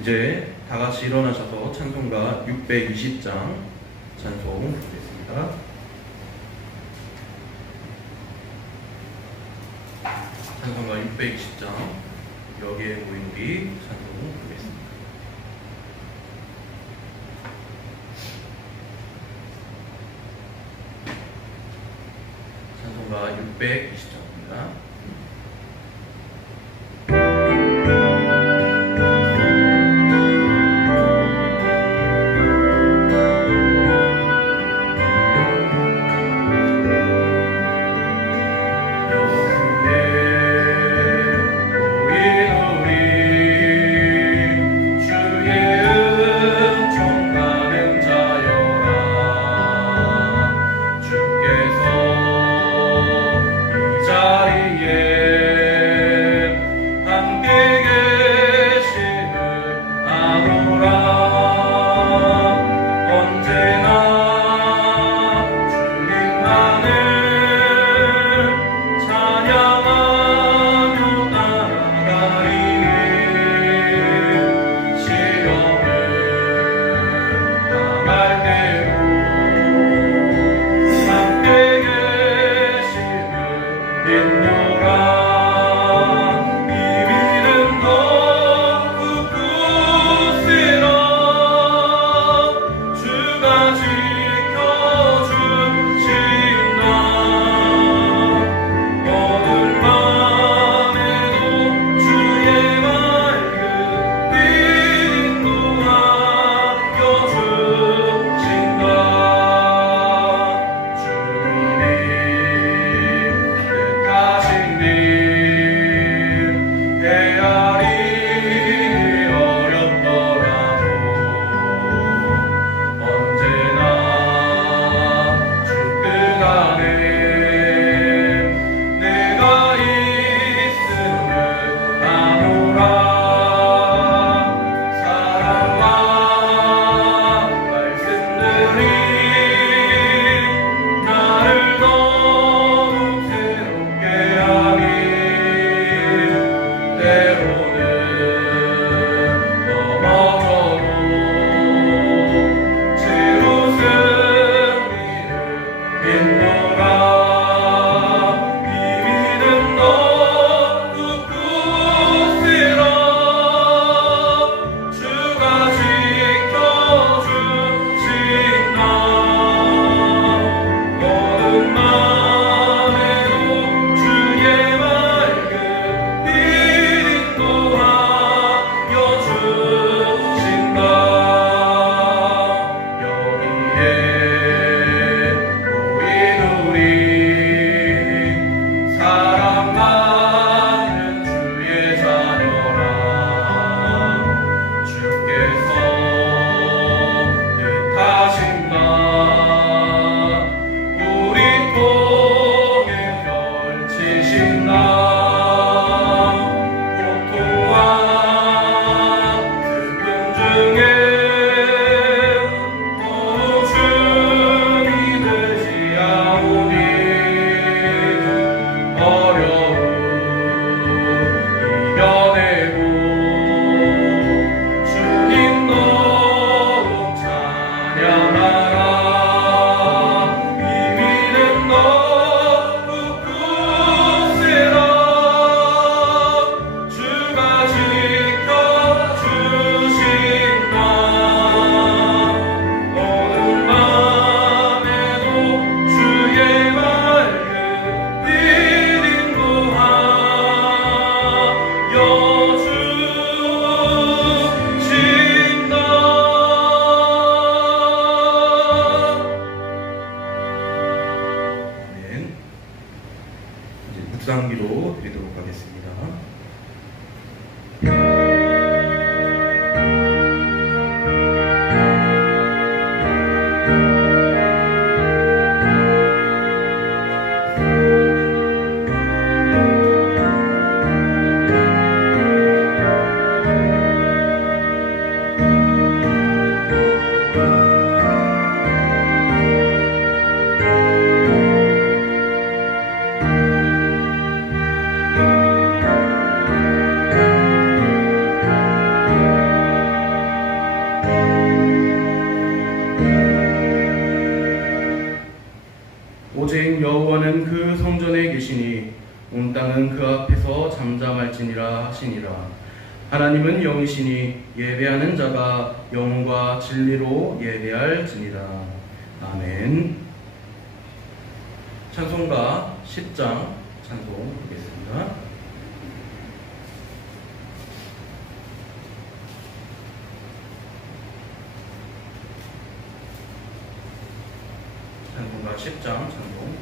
이제 다 같이 일어나셔서 찬송가 620장 찬송 드리겠습니다. 찬송가 620장 여기에 모인 우리 찬송 드리겠습니다. 찬송가 620장입니다. 주께서 나는 그 앞에서 잠잠할지니라 하시니라. 하나님은 영이시니 예배하는 자가 영과 진리로 예배할지니라. 아멘. 찬송가 10장 찬송 보겠습니다. 찬송가 10장 찬송 보겠습니다.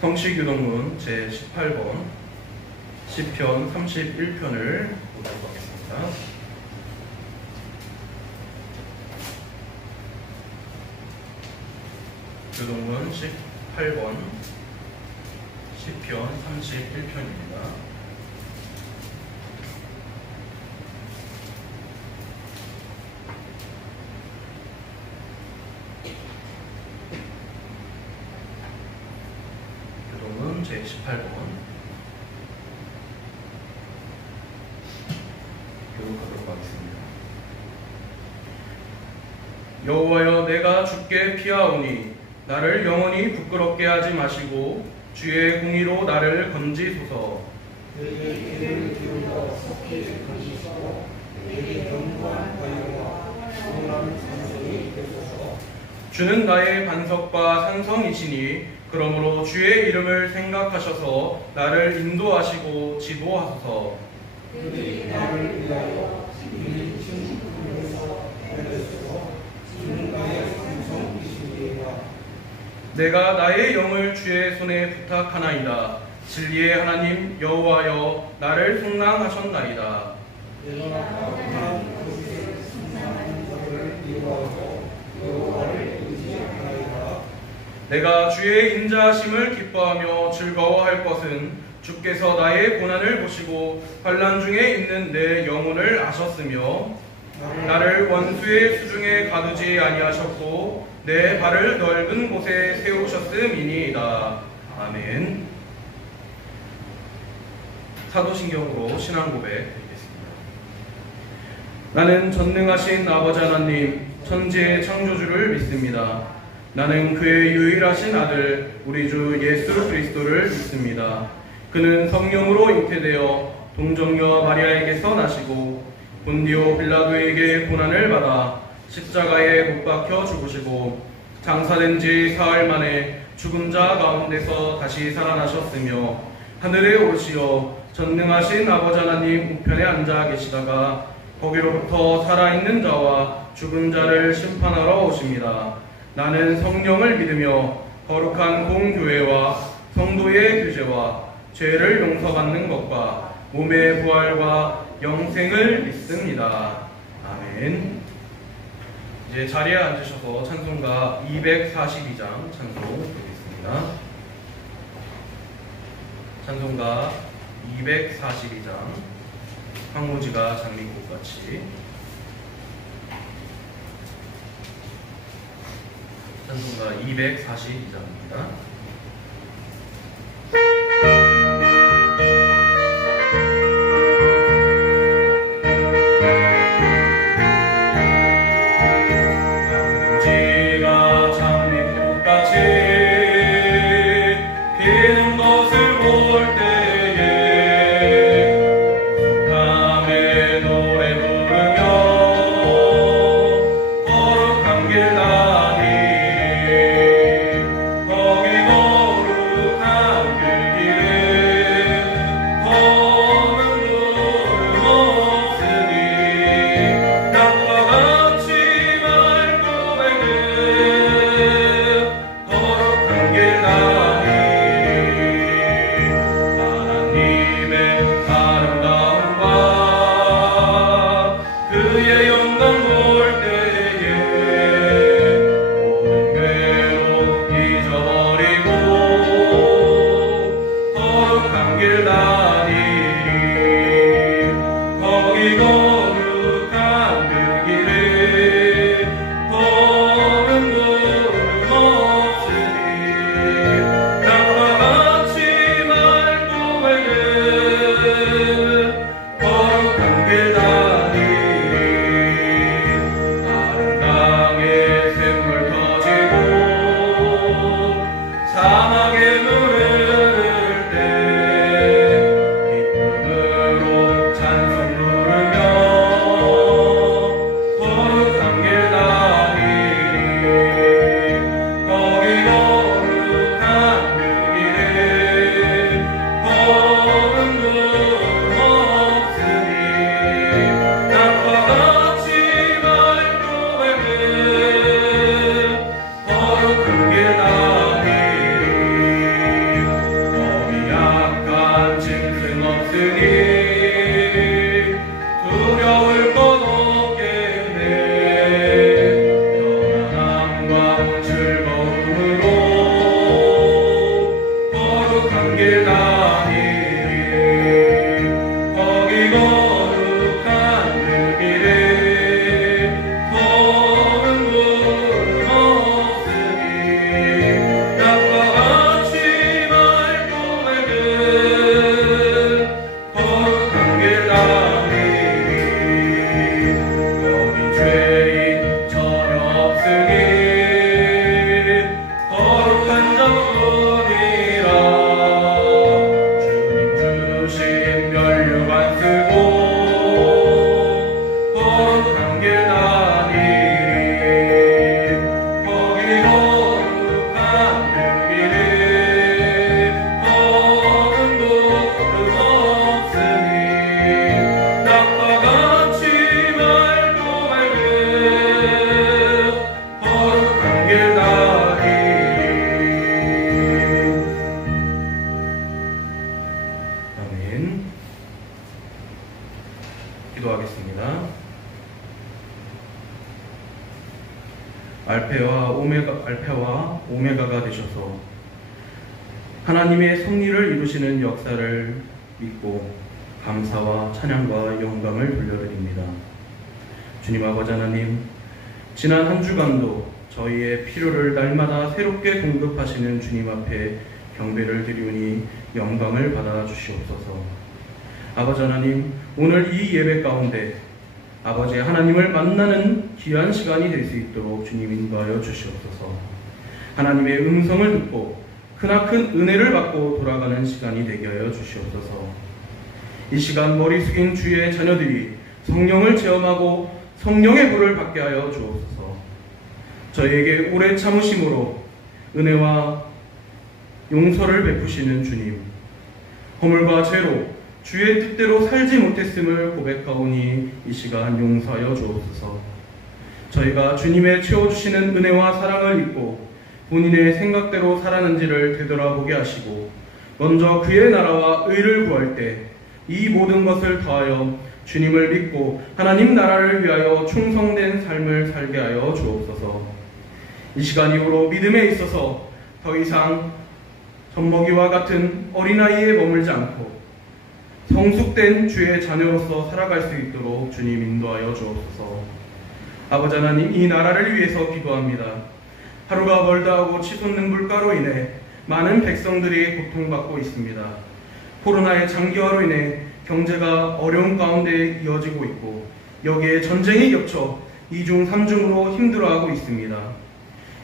성시교동문 제18번 시편 31편을 보도록 하겠습니다. 교동문 18번 시편 31편입니다. 교동문 제18번 교독하도록 하겠습니다. 여호와여, 내가 주께 피하오니 나를 영원히 부끄럽게 하지 마시고 주의 공의로 나를 건지소서. 내게 귀를 기울여 속히 건지시고 내게 견고한 관용과 영원한 산성이 되소서. 주는 나의 반석과 산성이시니 그러므로 주의 이름을 생각하셔서 나를 인도하시고 지도하소서. 그들이 나를 위하여 이미 진국에서 내려주고 주는 나의 산성이시니라. 내가 나의 영을 주의 손에 부탁하나이다. 진리의 하나님 여호와여, 나를 속량하셨나이다. 내가 가난한 곳에 승상한 자를 미워하고 여호와를 의지하나이다. 내가 주의 인자하심을 기뻐하며 즐거워할 것은 주께서 나의 고난을 보시고 환난 중에 있는 내 영혼을 아셨으며 나를 원수의 수중에 가두지 아니하셨고 내 발을 넓은 곳에 세우셨음이니이다. 아멘. 사도신경으로 신앙 고백 드리겠습니다. 나는 전능하신 아버지 하나님, 천지의 창조주를 믿습니다. 나는 그의 유일하신 아들 우리 주 예수 그리스도를 믿습니다. 그는 성령으로 잉태되어 동정녀 마리아에게서 나시고 본디오 빌라도에게 고난을 받아 십자가에 못 박혀 죽으시고 장사된 지 사흘 만에 죽은 자 가운데서 다시 살아나셨으며 하늘에 오르시어 전능하신 아버지 하나님 우편에 앉아 계시다가 거기로부터 살아있는 자와 죽은 자를 심판하러 오십니다. 나는 성령을 믿으며 거룩한 공교회와 성도의 교제와 죄를 용서받는 것과 몸의 부활과 영생을 믿습니다. 아멘. 이제 자리에 앉으셔서 찬송가 242장 찬송 드리겠습니다. 찬송가 242장 황무지가 장미꽃같이. 찬송가 242장입니다. 알파와 오메가가 되셔서 하나님의 섭리를 이루시는 역사를 믿고 감사와 찬양과 영광을 돌려드립니다. 주님 아버지 하나님, 지난 한 주간도 저희의 필요를 날마다 새롭게 공급하시는 주님 앞에 경배를 드리오니 영광을 받아 주시옵소서. 아버지 하나님, 오늘 이 예배 가운데 아버지 하나님을 만나는 귀한 시간이 될 수 있도록 주님 인도하여 주시옵소서. 하나님의 음성을 듣고 크나큰 은혜를 받고 돌아가는 시간이 되게 하여 주시옵소서. 이 시간 머리 숙인 주의 자녀들이 성령을 체험하고 성령의 불을 받게 하여 주옵소서. 저희에게 오래 참으심으로 은혜와 용서를 베푸시는 주님, 허물과 죄로 주의 뜻대로 살지 못했음을 고백하오니 이 시간 용서하여 주옵소서. 저희가 주님의 채워주시는 은혜와 사랑을 잊고 본인의 생각대로 살았는지를 되돌아보게 하시고 먼저 그의 나라와 의를 구할 때 이 모든 것을 더하여 주님을 믿고 하나님 나라를 위하여 충성된 삶을 살게 하여 주옵소서. 이 시간 이후로 믿음에 있어서 더 이상 젖먹이와 같은 어린아이에 머물지 않고 성숙된 주의 자녀로서 살아갈 수 있도록 주님 인도하여 주옵소서. 아버지 하나님, 이 나라를 위해서 기도합니다. 하루가 멀다 하고 치솟는 물가로 인해 많은 백성들이 고통받고 있습니다. 코로나의 장기화로 인해 경제가 어려운 가운데 이어지고 있고 여기에 전쟁이 겹쳐 2중 3중으로 힘들어하고 있습니다.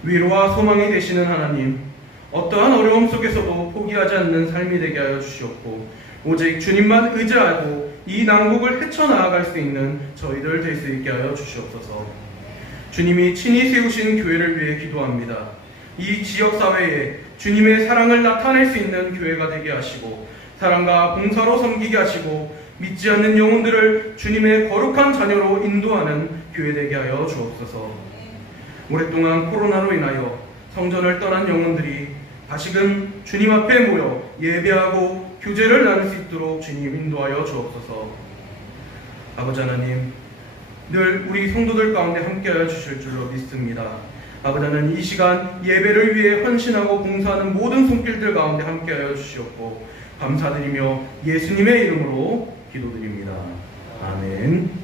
위로와 소망이 되시는 하나님, 어떠한 어려움 속에서도 포기하지 않는 삶이 되게 하여 주시옵고 오직 주님만 의지하고 이 난국을 헤쳐나아갈 수 있는 저희들 될 수 있게 하여 주시옵소서. 주님이 친히 세우신 교회를 위해 기도합니다. 이 지역사회에 주님의 사랑을 나타낼 수 있는 교회가 되게 하시고 사랑과 봉사로 섬기게 하시고 믿지 않는 영혼들을 주님의 거룩한 자녀로 인도하는 교회 되게 하여 주옵소서. 오랫동안 코로나로 인하여 성전을 떠난 영혼들이 다시금 주님 앞에 모여 예배하고 교제를 나눌 수 있도록 주님 인도하여 주옵소서. 아버지 하나님, 늘 우리 성도들 가운데 함께하여 주실 줄로 믿습니다. 아버지 하나님, 이 시간 예배를 위해 헌신하고 봉사하는 모든 손길들 가운데 함께하여 주시옵고 감사드리며 예수님의 이름으로 기도드립니다. 아멘.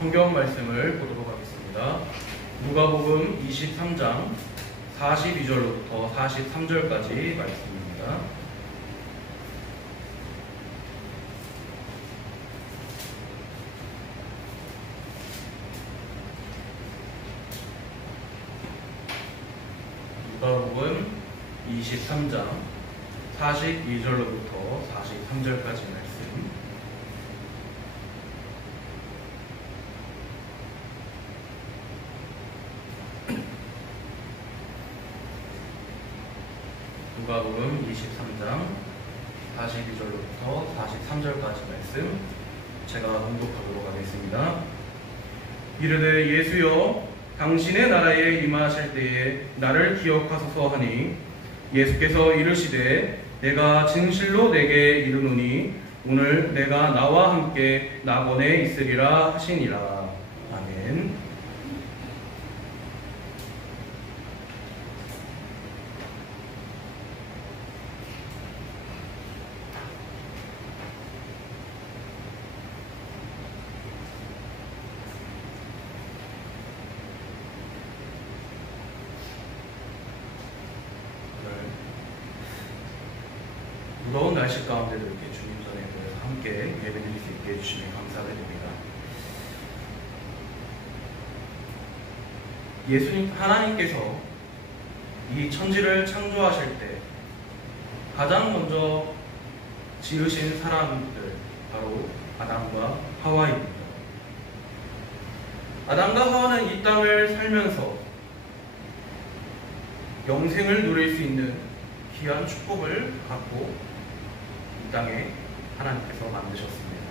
성경 말씀을 보도록 하겠습니다. 누가복음 23장 42절로부터 43절까지 말씀입니다. 누가복음 23장 42절로부터 43절까지 말씀. 누가복음 23장 42절로부터 43절까지 말씀 제가 봉독하도록 하겠습니다. 이르되 예수여, 당신의 나라에 임하실 때에 나를 기억하소서 하니 예수께서 이르시되 내가 진실로 내게 이르노니 오늘 내가 나와 함께 낙원에 있으리라 하시니라. 아멘. 무더운 날씨 가운데도 이렇게 주님 전에 함께 예배드릴 수 있게 해주시니 감사드립니다. 예수님, 하나님께서 이 천지를 창조하실 때 가장 먼저 지으신 사람들, 바로 아담과 하와입니다. 아담과 하와는 이 땅을 살면서 영생을 누릴 수 있는 귀한 축복을 갖고 이 땅에 하나님께서 만드셨습니다.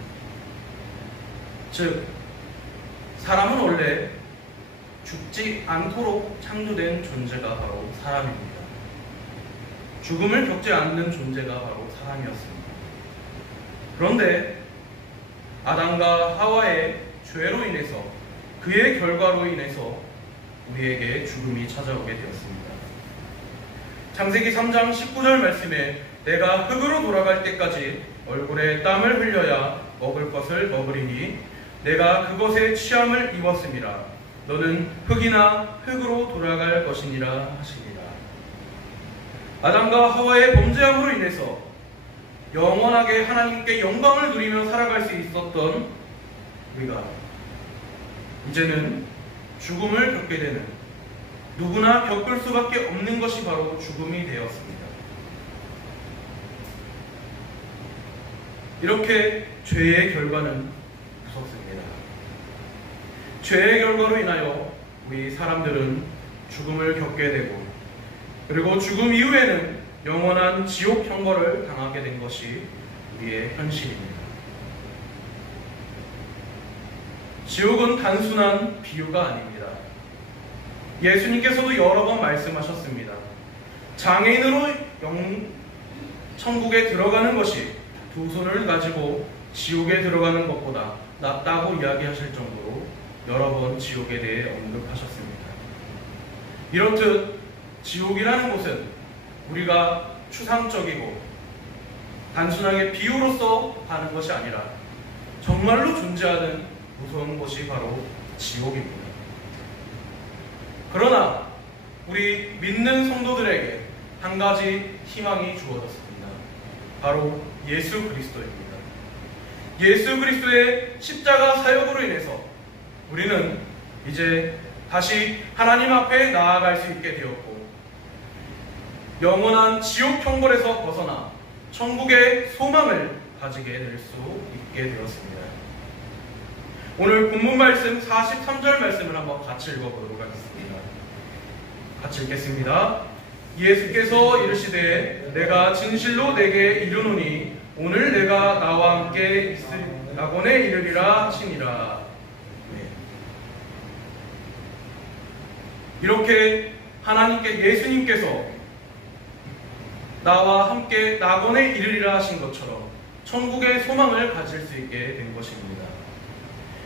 즉, 사람은 원래 죽지 않도록 창조된 존재가 바로 사람입니다. 죽음을 겪지 않는 존재가 바로 사람이었습니다. 그런데 아담과 하와의 죄로 인해서, 그의 결과로 인해서 우리에게 죽음이 찾아오게 되었습니다. 창세기 3장 19절 말씀에 내가 흙으로 돌아갈 때까지 얼굴에 땀을 흘려야 먹을 것을 먹으리니 내가 그것에 취함을 입었음이라. 너는 흙이나 흙으로 돌아갈 것이니라 하시니라. 아담과 하와의 범죄함으로 인해서 영원하게 하나님께 영광을 누리며 살아갈 수 있었던 우리가 이제는 죽음을 겪게 되는, 누구나 겪을 수밖에 없는 것이 바로 죽음이 되었습니다. 이렇게 죄의 결과는 무섭습니다. 죄의 결과로 인하여 우리 사람들은 죽음을 겪게 되고, 그리고 죽음 이후에는 영원한 지옥 형벌을 당하게 된 것이 우리의 현실입니다. 지옥은 단순한 비유가 아닙니다. 예수님께서도 여러 번 말씀하셨습니다. 장애인으로 천국에 들어가는 것이 두 손을 가지고 지옥에 들어가는 것보다 낫다고 이야기하실 정도로 여러 번 지옥에 대해 언급하셨습니다. 이렇듯 지옥이라는 곳은 우리가 추상적이고 단순하게 비유로서 가는 것이 아니라 정말로 존재하는 무서운 곳이 바로 지옥입니다. 그러나 우리 믿는 성도들에게 한 가지 희망이 주어졌습니다. 바로 예수 그리스도입니다. 예수 그리스도의 십자가 사역으로 인해서 우리는 이제 다시 하나님 앞에 나아갈 수 있게 되었고, 영원한 지옥 형벌에서 벗어나 천국의 소망을 가지게 될 수 있게 되었습니다. 오늘 본문 말씀 43절 말씀을 한번 같이 읽어보도록 하겠습니다. 같이 읽겠습니다. 예수께서 이르시되 내가 진실로 내게 이르노니 오늘 내가 나와 함께 있을 낙원에 이르리라 하시니라. 네. 이렇게 하나님께, 예수님께서 나와 함께 낙원에 이르리라 하신 것처럼 천국의 소망을 가질 수 있게 된 것입니다.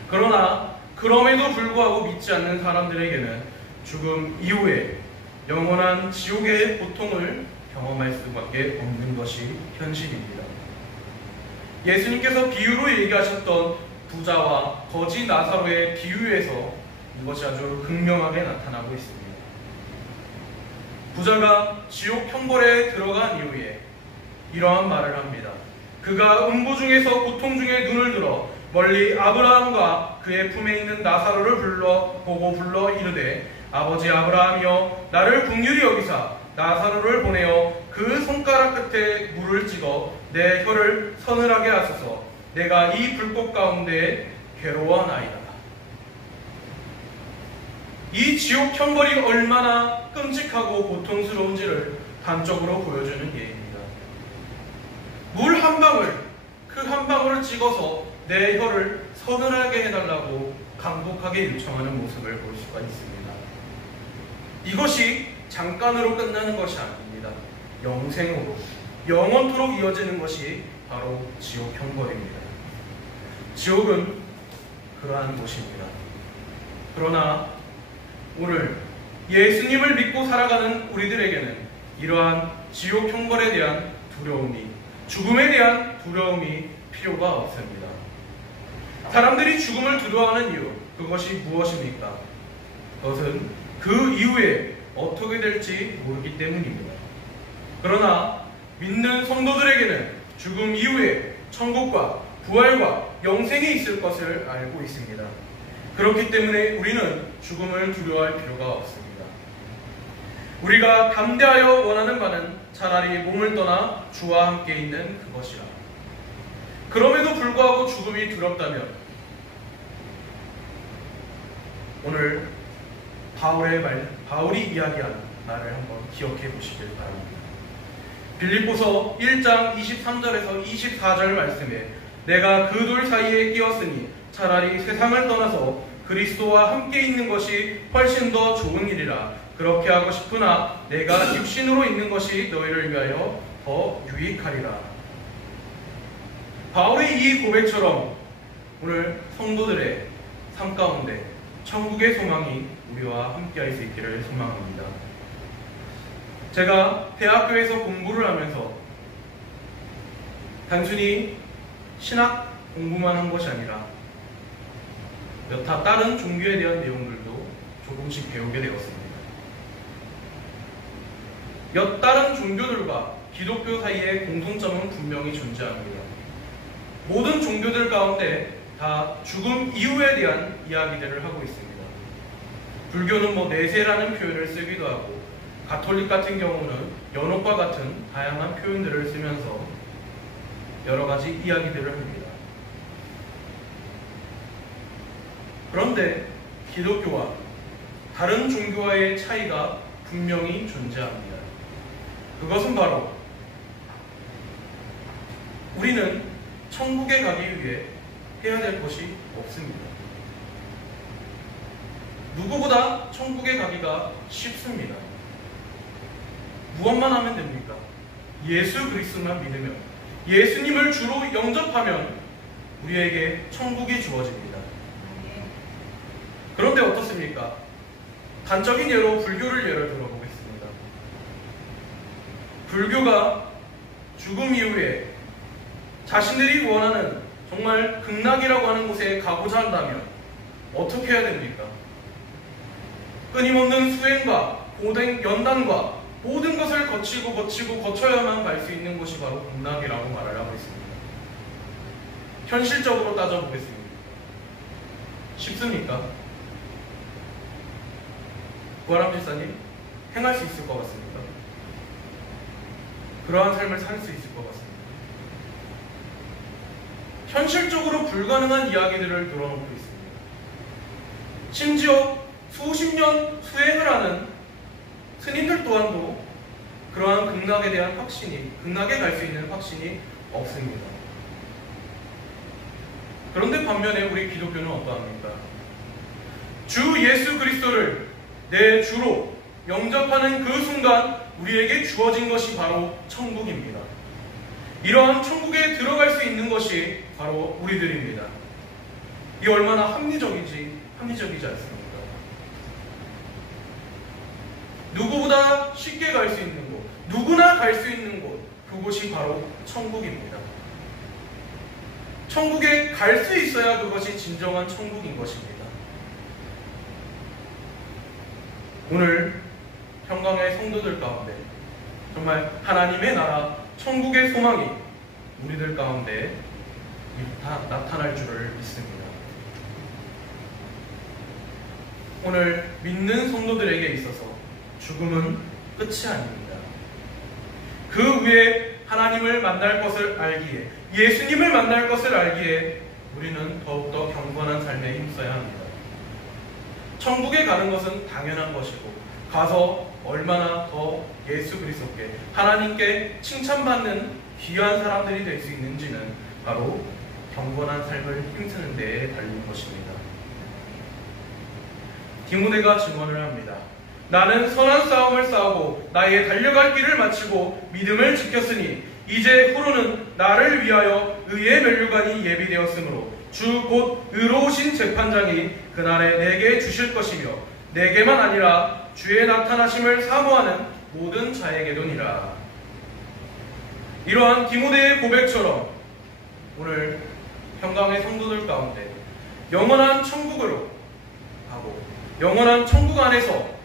그러나 그럼에도 불구하고 믿지 않는 사람들에게는 죽음 이후에 영원한 지옥의 고통을 경험할 수밖에 없는 것이 현실입니다. 예수님께서 비유로 얘기하셨던 부자와 거지 나사로의 비유에서 이것이 아주 극명하게 나타나고 있습니다. 부자가 지옥 형벌에 들어간 이후에 이러한 말을 합니다. 그가 음부 중에서 고통 중에 눈을 들어 멀리 아브라함과 그의 품에 있는 나사로를 보고 불러 이르되 아버지 아브라함이여 나를 긍휼히 여기사 나사로를 보내어 그 손가락 끝에 물을 찍어 내 혀를 서늘하게 하소서. 내가 이 불꽃 가운데 괴로워하나이다. 이 지옥 형벌이 얼마나 끔찍하고 고통스러운지를 단적으로 보여주는 예입니다. 물 한 방울, 그 한 방울을 찍어서 내 혀를 서늘하게 해달라고 간곡하게 요청하는 모습을 볼 수가 있습니다. 이것이 잠깐으로 끝나는 것이 아닙니다. 영생으로, 영원토록 이어지는 것이 바로 지옥 형벌입니다. 지옥은 그러한 곳입니다. 그러나 오늘 예수님을 믿고 살아가는 우리들에게는 이러한 지옥 형벌에 대한 두려움이, 죽음에 대한 두려움이 필요가 없습니다. 사람들이 죽음을 두려워하는 이유, 그것이 무엇입니까? 그것은 그 이후에 어떻게 될지 모르기 때문입니다. 그러나 믿는 성도들에게는 죽음 이후에 천국과 부활과 영생이 있을 것을 알고 있습니다. 그렇기 때문에 우리는 죽음을 두려워할 필요가 없습니다. 우리가 담대하여 원하는 바는 차라리 몸을 떠나 주와 함께 있는 그것이라. 그럼에도 불구하고 죽음이 두렵다면 오늘 바울이 이야기한 말을 한번 기억해 보시길 바랍니다. 빌립보서 1장 23절에서 24절 말씀에 내가 그 둘 사이에 끼었으니 차라리 세상을 떠나서 그리스도와 함께 있는 것이 훨씬 더 좋은 일이라. 그렇게 하고 싶으나 내가 육신으로 있는 것이 너희를 위하여 더 유익하리라. 바울의 이 고백처럼 오늘 성도들의 삶 가운데 천국의 소망이 우리와 함께할 수 있기를 소망합니다. 제가 대학교에서 공부를 하면서 단순히 신학 공부만 한 것이 아니라 여타 다른 종교에 대한 내용들도 조금씩 배우게 되었습니다. 다른 종교들과 기독교 사이에 공통점은 분명히 존재합니다. 모든 종교들 가운데 다 죽음 이후에 대한 이야기들을 하고 있습니다. 불교는 내세라는 표현을 쓰기도 하고, 가톨릭 같은 경우는 연옥과 같은 다양한 표현들을 쓰면서 여러 가지 이야기들을 합니다. 그런데 기독교와 다른 종교와의 차이가 분명히 존재합니다. 그것은 바로 우리는 천국에 가기 위해 해야 될 것이 없습니다. 누구보다 천국에 가기가 쉽습니다. 무엇만 하면 됩니까? 예수 그리스도만 믿으면, 예수님을 주로 영접하면 우리에게 천국이 주어집니다. 그런데 어떻습니까? 단적인 예로 불교를 예를 들어보겠습니다. 불교가 죽음 이후에 자신들이 원하는 정말 극락이라고 하는 곳에 가고자 한다면 어떻게 해야 됩니까? 끊임없는 수행과 고된 연단과 모든 것을 거쳐야만 갈 수 있는 곳이 바로 극락이라고 말을 하고 있습니다. 현실적으로 따져보겠습니다. 쉽습니까? 구하람 집사님, 행할 수 있을 것 같습니까? 그러한 삶을 살 수 있을 것 같습니다. 현실적으로 불가능한 이야기들을 들어놓고 있습니다. 심지어 수십 년 수행을 하는 스님들 또한도 그러한 극락에 대한 확신이, 극락에 갈 수 있는 확신이 없습니다. 그런데 반면에 우리 기독교는 어떠합니까? 주 예수 그리스도를 내 주로 영접하는 그 순간 우리에게 주어진 것이 바로 천국입니다. 이러한 천국에 들어갈 수 있는 것이 바로 우리들입니다. 이 얼마나 합리적이지 않습니까? 누구보다 쉽게 갈 수 있는 곳, 누구나 갈 수 있는 곳, 그곳이 바로 천국입니다. 천국에 갈 수 있어야 그것이 진정한 천국인 것입니다. 오늘 평강의 성도들 가운데 정말 하나님의 나라, 천국의 소망이 우리들 가운데 나타날 줄을 믿습니다. 오늘 믿는 성도들에게 있어서 죽음은 끝이 아닙니다. 그 위에 하나님을 만날 것을 알기에, 예수님을 만날 것을 알기에 우리는 더욱더 경건한 삶에 힘써야 합니다. 천국에 가는 것은 당연한 것이고, 가서 얼마나 더 예수 그리스도께, 하나님께 칭찬받는 귀한 사람들이 될 수 있는지는 바로 경건한 삶을 힘쓰는 데에 달린 것입니다. 디모데가 증언을 합니다. 나는 선한 싸움을 싸우고 나의 달려갈 길을 마치고 믿음을 지켰으니 이제 후로는 나를 위하여 의의 면류관이 예비되었으므로 주 곧 의로우신 재판장이 그날에 내게 주실 것이며 내게만 아니라 주의 나타나심을 사모하는 모든 자에게도니라. 이러한 디모데의 고백처럼 오늘 평강의 성도들 가운데 영원한 천국으로 가고 영원한 천국 안에서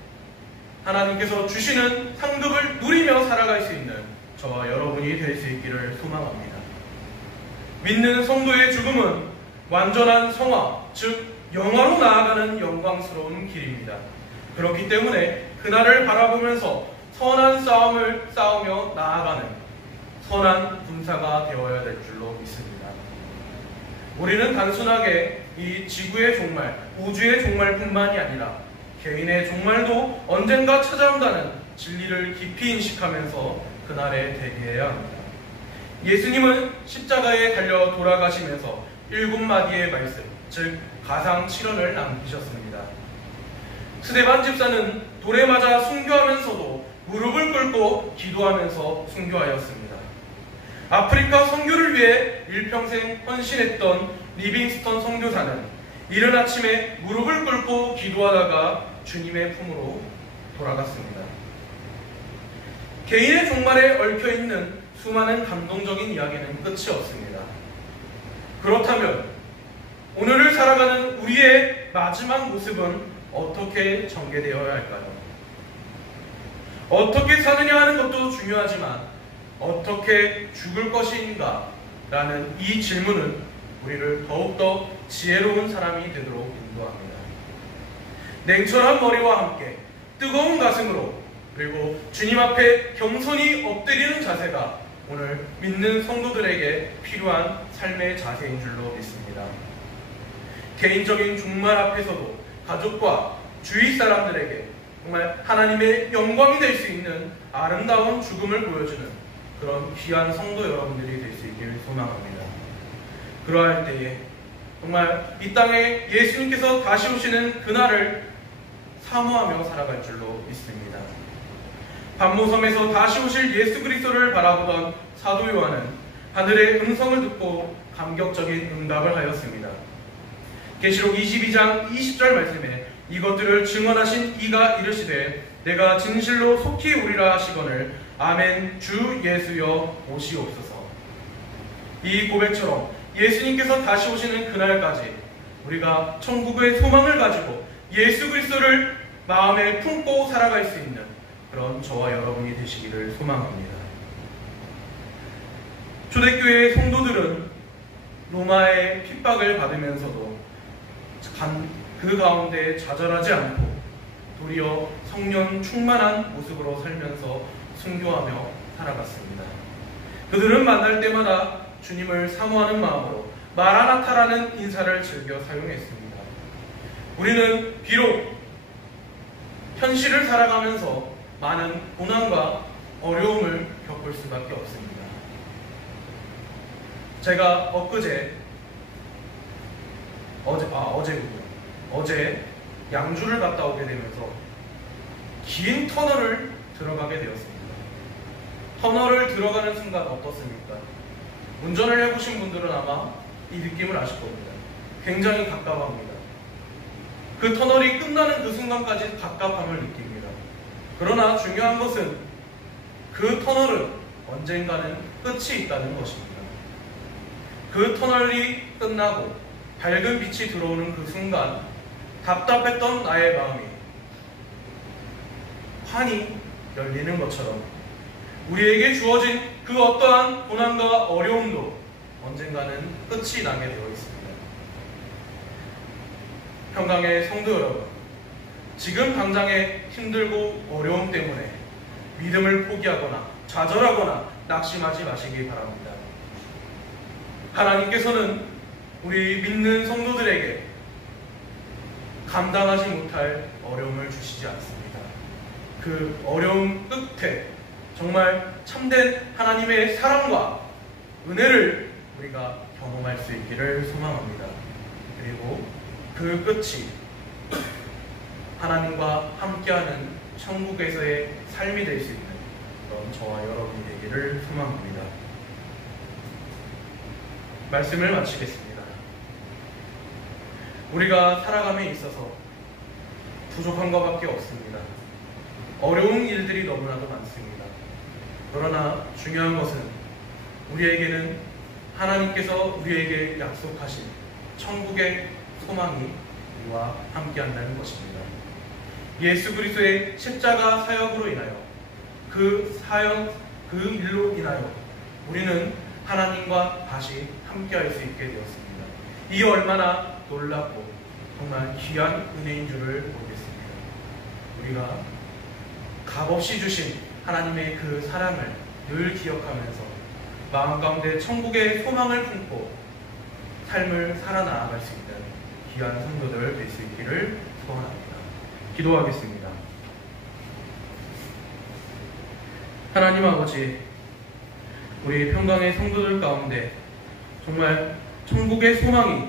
하나님께서 주시는 상급을 누리며 살아갈 수 있는 저와 여러분이 될 수 있기를 소망합니다. 믿는 성도의 죽음은 완전한 성화, 즉 영화로 나아가는 영광스러운 길입니다. 그렇기 때문에 그날을 바라보면서 선한 싸움을 싸우며 나아가는 선한 군사가 되어야 될 줄로 믿습니다. 우리는 단순하게 이 지구의 종말, 우주의 종말뿐만이 아니라 개인의 종말도 언젠가 찾아온다는 진리를 깊이 인식하면서 그날에 대비해야 합니다. 예수님은 십자가에 달려 돌아가시면서 7마디의 말씀, 즉 가상 7언을 남기셨습니다. 스데반 집사는 돌에 맞아 순교하면서도 무릎을 꿇고 기도하면서 순교하였습니다. 아프리카 선교를 위해 일평생 헌신했던 리빙스턴 선교사는 이른 아침에 무릎을 꿇고 기도하다가 주님의 품으로 돌아갔습니다. 개인의 종말에 얽혀있는 수많은 감동적인 이야기는 끝이 없습니다. 그렇다면 오늘을 살아가는 우리의 마지막 모습은 어떻게 전개되어야 할까요? 어떻게 사느냐 하는 것도 중요하지만 어떻게 죽을 것인가 라는 이 질문은 우리를 더욱더 지혜로운 사람이 되도록 인도합니다. 냉철한 머리와 함께 뜨거운 가슴으로 그리고 주님 앞에 겸손히 엎드리는 자세가 오늘 믿는 성도들에게 필요한 삶의 자세인 줄로 믿습니다. 개인적인 종말 앞에서도 가족과 주위 사람들에게 정말 하나님의 영광이 될 수 있는 아름다운 죽음을 보여주는 그런 귀한 성도 여러분들이 될 수 있기를 소망합니다. 그러할 때에 정말 이 땅에 예수님께서 다시 오시는 그날을 사모하며 살아갈 줄로 믿습니다. 반모섬에서 다시 오실 예수 그리스도를 바라보던 사도 요한은 하늘의 음성을 듣고 감격적인 응답을 하였습니다. 계시록 22장 20절 말씀에 이것들을 증언하신 이가 이르시되 내가 진실로 속히 오리라 하시거늘 아멘 주 예수여 오시옵소서. 이 고백처럼 예수님께서 다시 오시는 그날까지 우리가 천국의 소망을 가지고 예수 그리스도를 마음에 품고 살아갈 수 있는 그런 저와 여러분이 되시기를 소망합니다. 초대교회의 성도들은 로마의 핍박을 받으면서도 그 가운데 좌절하지 않고 도리어 성령 충만한 모습으로 살면서 순교하며 살아갔습니다. 그들은 만날 때마다 주님을 사모하는 마음으로 마라나타라는 인사를 즐겨 사용했습니다. 우리는 비록 현실을 살아가면서 많은 고난과 어려움을 겪을 수밖에 없습니다. 제가 어제 양주를 갔다 오게 되면서 긴 터널을 들어가게 되었습니다. 터널을 들어가는 순간 어떻습니까? 운전을 해보신 분들은 아마 이 느낌을 아실 겁니다. 굉장히 갑갑합니다. 그 터널이 끝나는 그 순간까지 갑갑함을 느낍니다. 그러나 중요한 것은 그 터널은 언젠가는 끝이 있다는 것입니다. 그 터널이 끝나고 밝은 빛이 들어오는 그 순간 답답했던 나의 마음이 환히 열리는 것처럼 우리에게 주어진 그 어떠한 고난과 어려움도 언젠가는 끝이 나게 되어 있습니다. 평강의 성도 여러분, 지금 당장의 힘들고 어려움 때문에 믿음을 포기하거나 좌절하거나 낙심하지 마시기 바랍니다. 하나님께서는 우리 믿는 성도들에게 감당하지 못할 어려움을 주시지 않습니다. 그 어려움 끝에 정말 참된 하나님의 사랑과 은혜를 우리가 경험할 수 있기를 소망합니다. 그리고 그 끝이 하나님과 함께하는 천국에서의 삶이 될 수 있는 그런 저와 여러분이 되기를 소망합니다. 말씀을 마치겠습니다. 우리가 살아감에 있어서 부족한 것밖에 없습니다. 어려운 일들이 너무나도 많습니다. 그러나 중요한 것은 우리에게는 하나님께서 우리에게 약속하신 천국의 소망이 우리와 함께한다는 것입니다. 예수 그리스도의 십자가 사역으로 인하여 그 일로 인하여 우리는 하나님과 다시 함께할 수 있게 되었습니다. 이 얼마나 놀랍고 정말 귀한 은혜인 줄을 모르겠습니다. 우리가 값없이 주신 하나님의 그 사랑을 늘 기억하면서 마음 가운데 천국의 소망을 품고 삶을 살아나갈 수 있는 귀한 성도들 될 수 있기를 소원합니다. 기도하겠습니다. 하나님 아버지, 우리 평강의 성도들 가운데 정말 천국의 소망이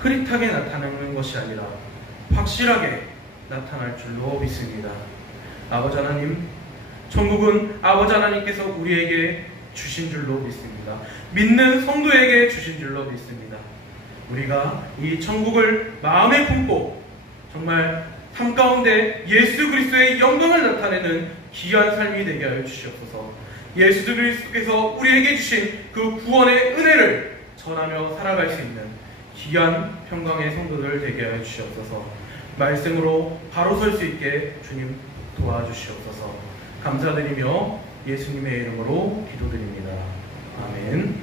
흐릿하게 나타나는 것이 아니라 확실하게 나타날 줄로 믿습니다. 아버지 하나님, 천국은 아버지 하나님께서 우리에게 주신 줄로 믿습니다. 믿는 성도에게 주신 줄로 믿습니다. 우리가 이 천국을 마음에 품고 정말 삶 가운데 예수 그리스도의 영광을 나타내는 귀한 삶이 되게 하여 주시옵소서. 예수 그리스도께서 우리에게 주신 그 구원의 은혜를 전하며 살아갈 수 있는 귀한 평강의 성도들 되게 하여 주시옵소서. 말씀으로 바로 설 수 있게 주님 도와주시옵소서. 감사드리며 예수님의 이름으로 기도드립니다. 아멘.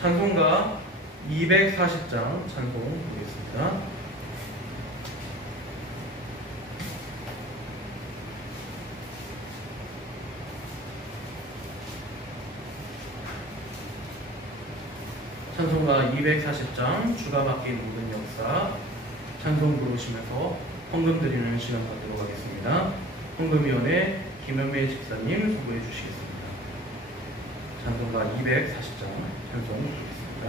찬송가 240장 찬송 보겠습니다. 찬송가 240장 주가 바뀐 모든 역사 찬송 부르시면서 헌금 드리는 시간 갖도록 하겠습니다. 헌금위원회 김현매 집사님 수고해 주시겠습니다. 찬송가 240장 찬송 부르겠습니다.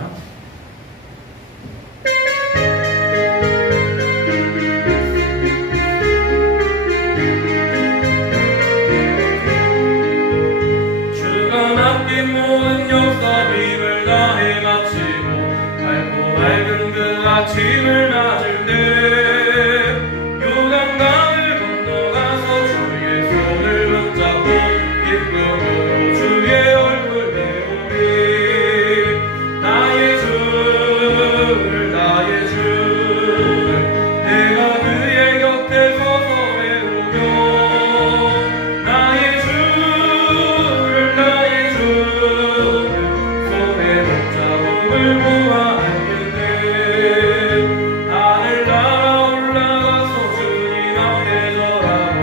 주가 맡긴 모든 역사 힘을 다해 마치고 밝고 밝은 그 아침을 맞을 때 요단강을 건너가서 주의 손을 붙잡고 기쁨으로 주의 얼굴 배우리. 나의 주 내가 그의 곁에 서서 외우며 나의 주를 손에 붙잡음을 보아하겠네. 하늘 날아 올라가서 주님 앞에 절하고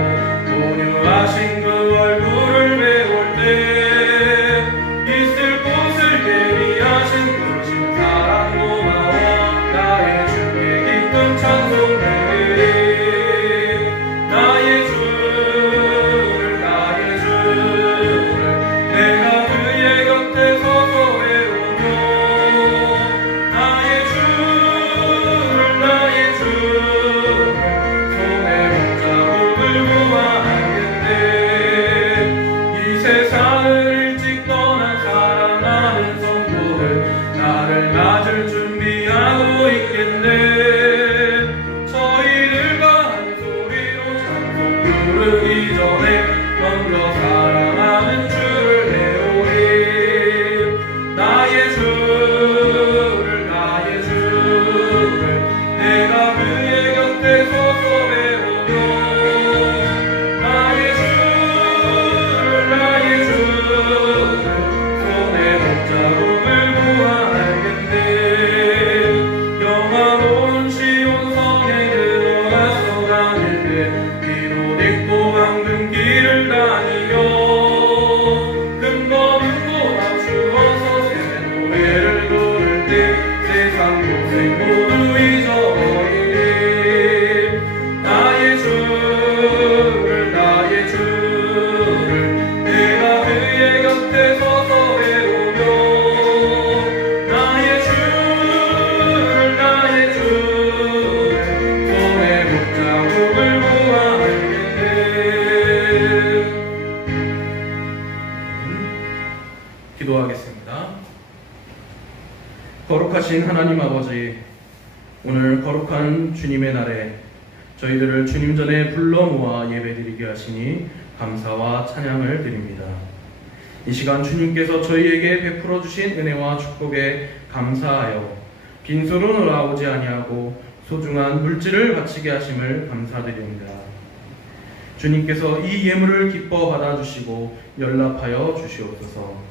온유하신 그 얼굴을 배울 때 있을 곳을 예비하신 그 신사랑 고마워. 나의 주의 기쁨 찬송해. 나의 주를 내가 그의 곁에 서서 외우며 나의 주를 손에 붙잡음을 보아하겠네. 이 세상을 일찍 떠난 사랑하는 성도들 나를 맞을 준비하고 있겠네. 저희들과 한 소리로 찬송 부르기 전에 먼저 사랑하는 주를 배우리. 나의 주를 내가 그의 곁에 서서 배우며 나의 주를 손에 붙잡음을 보아하겠네. 영화로운 시온 성에 들어가서 다닐 때 비로 딛고 방금 길을 다니며 근거는 맞추어서 새 노래를 부를 때 세상 고생 모두 잊어버리리. 나의 주를 내가 그의 곁에 서서 외우며 나의 주를 손에 붙잡음을 보아하겠네. 기도하겠습니다. 거룩하신 하나님 아버지, 오늘 거룩한 주님의 날에 저희들을 주님 전에 불러 모아 예배드리게 하시니 감사와 찬양을 드립니다. 이 시간 주님께서 저희에게 베풀어 주신 은혜와 축복에 감사하여 빈손으로 나오지 아니하고 소중한 물질을 바치게 하심을 감사드립니다. 주님께서 이 예물을 기뻐 받아주시고 연락하여 주시옵소서.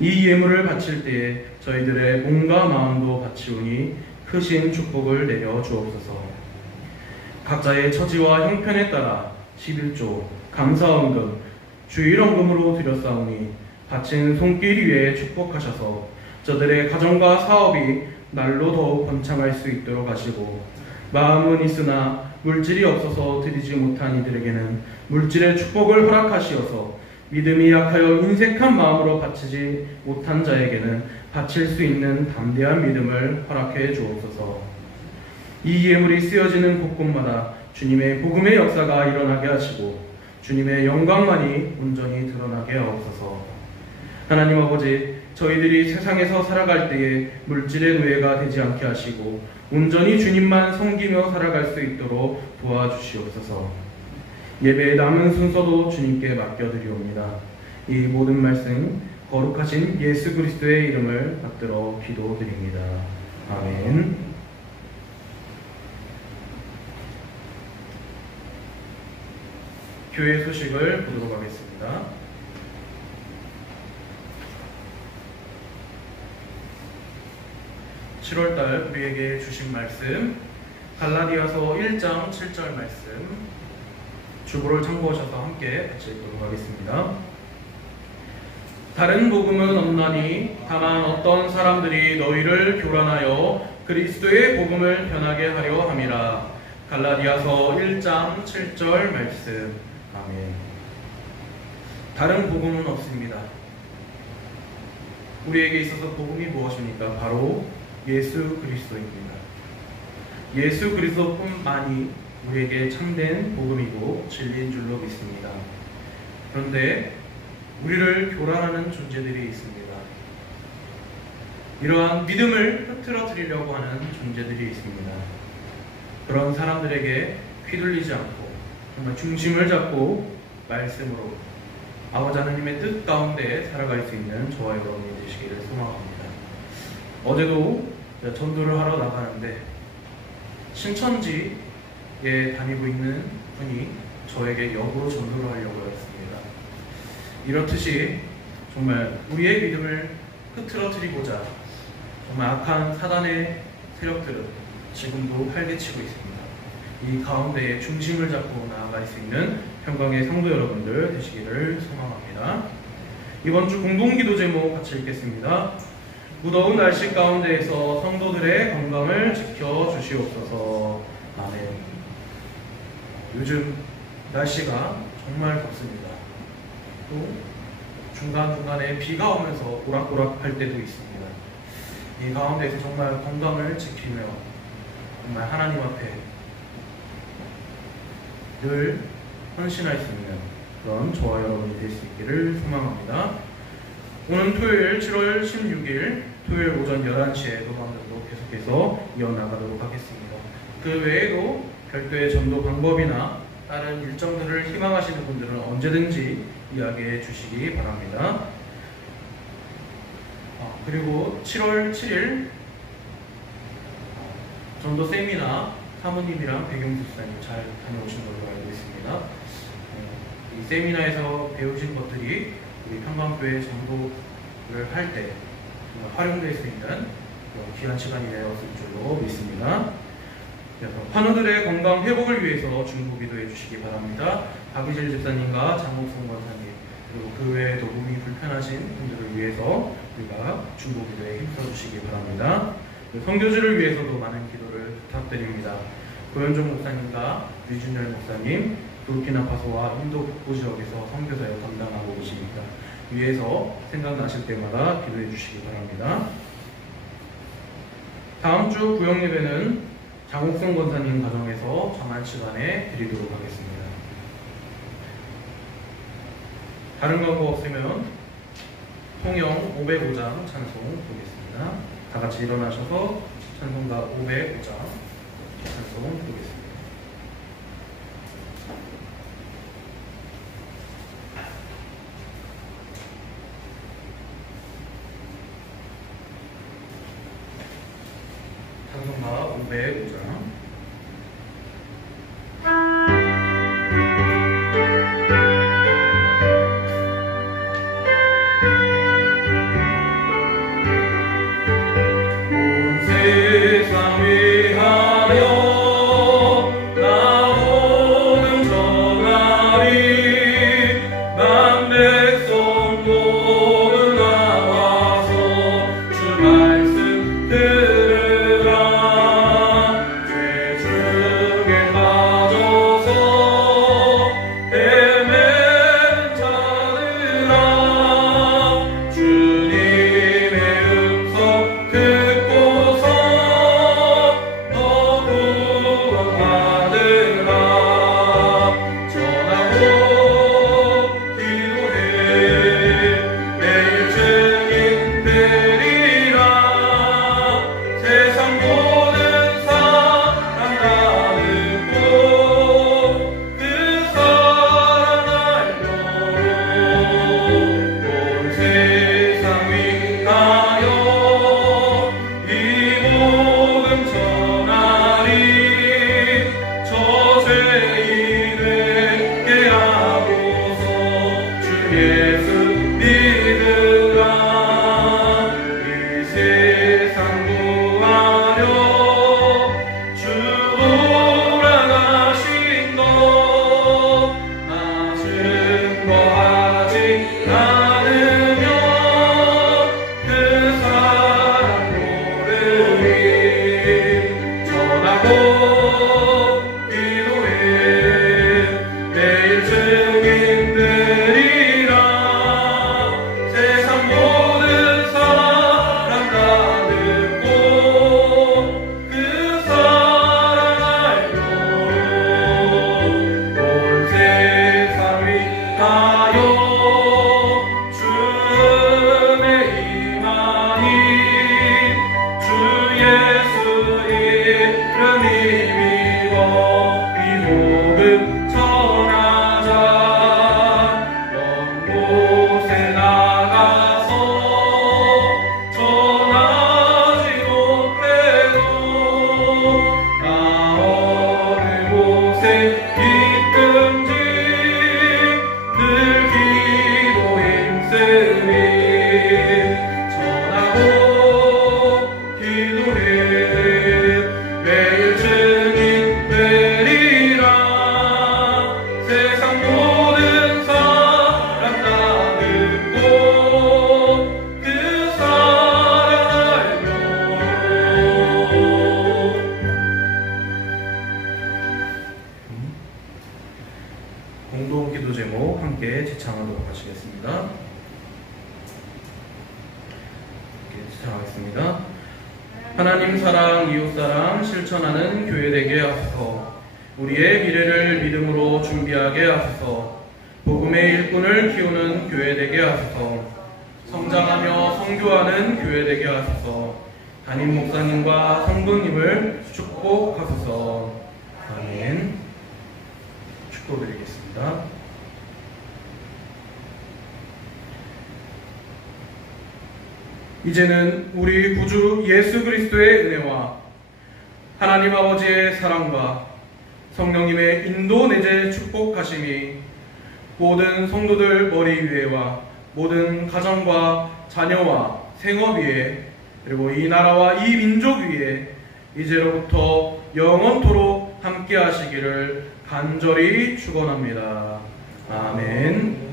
이 예물을 바칠 때에 저희들의 몸과 마음도 바치오니 크신 축복을 내려 주옵소서. 각자의 처지와 형편에 따라 11조, 감사헌금, 주일헌금으로 드렸사오니 바친 손길 위에 축복하셔서 저들의 가정과 사업이 날로 더욱 번창할 수 있도록 하시고, 마음은 있으나 물질이 없어서 드리지 못한 이들에게는 물질의 축복을 허락하시어서 믿음이 약하여 인색한 마음으로 바치지 못한 자에게는 바칠 수 있는 담대한 믿음을 허락해 주옵소서. 이 예물이 쓰여지는 곳곳마다 주님의 복음의 역사가 일어나게 하시고 주님의 영광만이 온전히 드러나게 하옵소서. 하나님 아버지, 저희들이 세상에서 살아갈 때에 물질의 노예가 되지 않게 하시고 온전히 주님만 섬기며 살아갈 수 있도록 도와주시옵소서. 예배의 남은 순서도 주님께 맡겨드리옵니다. 이 모든 말씀 거룩하신 예수 그리스도의 이름을 받들어 기도드립니다. 아멘. 교회 소식을 보도록 하겠습니다. 7월달 우리에게 주신 말씀 갈라디아서 1장 7절 말씀 주보를 참고하셔서 함께 같이 읽도록 하겠습니다. 다른 복음은 없나니 다만 어떤 사람들이 너희를 교란하여 그리스도의 복음을 변하게 하려 함이라. 갈라디아서 1장 7절 말씀. 아멘. 다른 복음은 없습니다. 우리에게 있어서 복음이 무엇입니까? 바로 예수 그리스도입니다. 예수 그리스도뿐만이 우리에게 참된 복음이고 진리인 줄로 믿습니다. 그런데 우리를 교란하는 존재들이 있습니다. 이러한 믿음을 흐트러뜨리려고 하는 존재들이 있습니다. 그런 사람들에게 휘둘리지 않고 정말 중심을 잡고 말씀으로 아버지 하나님의 뜻 가운데 살아갈 수 있는 저와 여러분이 되시기를 소망합니다. 어제도 전도를 하러 나가는데 신천지에 다니고 있는 분이 저에게 역으로 전도를 하려고 했습니다. 이렇듯이 정말 우리의 믿음을 흐트러뜨리고자 정말 악한 사단의 세력들은 지금도 활개치고 있습니다. 이 가운데에 중심을 잡고 나아갈 수 있는 평강의 성도 여러분들 되시기를 소망합니다. 이번 주 공동기도 제목 같이 읽겠습니다. 무더운 날씨 가운데에서 성도들의 건강을 지켜주시옵소서. 아멘. 요즘 날씨가 정말 덥습니다. 또 중간중간에 비가 오면서 오락오락할 때도 있습니다. 이 가운데에서 정말 건강을 지키며 정말 하나님 앞에 늘 헌신할 수 있는 그런 저와 여러분이 될 수 있기를 소망합니다. 오늘 토요일 7월 16일 토요일 오전 11시에 도망들도 계속해서 이어나가도록 하겠습니다. 그 외에도 별도의 전도 방법이나 다른 일정들을 희망하시는 분들은 언제든지 이야기해 주시기 바랍니다. 그리고 7월 7일 전도 세미나 사모님이랑 배경수 수사님 잘 다녀오신 걸로 알고 있습니다. 이 세미나에서 배우신 것들이 우리 평강교회 전도를 할 때 활용될 수 있는 귀한 시간이 되었을 줄로 믿습니다. 환우들의 건강 회복을 위해서 중보 기도해 주시기 바랍니다. 박의실 집사님과 장목성 권사님 그리고 그 외에 도움이 불편하신 분들을 위해서 우리가 중보 기도에 힘써 주시기 바랍니다. 선교지를 위해서도 많은 기도를 부탁드립니다. 고현종 목사님과 류준열 목사님 부르키나파소와 인도 북부 지역에서 선교사역 담당하고 계십니다. 위에서 생각나실 때마다 기도해 주시기 바랍니다. 다음 주 구역 예배는 장옥성 권사님 가정에서 정한 시간에 드리도록 하겠습니다. 다른 광고 없으면 통영 505장 찬송 보겠습니다. 다 같이 일어나셔서 찬송가 505장 찬송 보겠습니다. 찬송가 505장 주 하나님 사랑, 이웃 사랑 실천하는 교회 되게 하소서. 우리의 미래를 믿음으로 준비하게 하소서. 복음의 일꾼을 키우는 교회 되게 하소서. 성장하며 선교하는 교회 되게 하소서. 담임 목사님과 성도님을 축복하소서. 아멘. 축복드리겠습니다. 이제는 우리 구주 예수 그리스도의 은혜와 하나님 아버지의 사랑과 성령님의 인도 내재 축복하심이 모든 성도들 머리 위에와 모든 가정과 자녀와 생업 위에 그리고 이 나라와 이 민족 위에 이제로부터 영원토록 함께 하시기를 간절히 축원합니다. 아멘.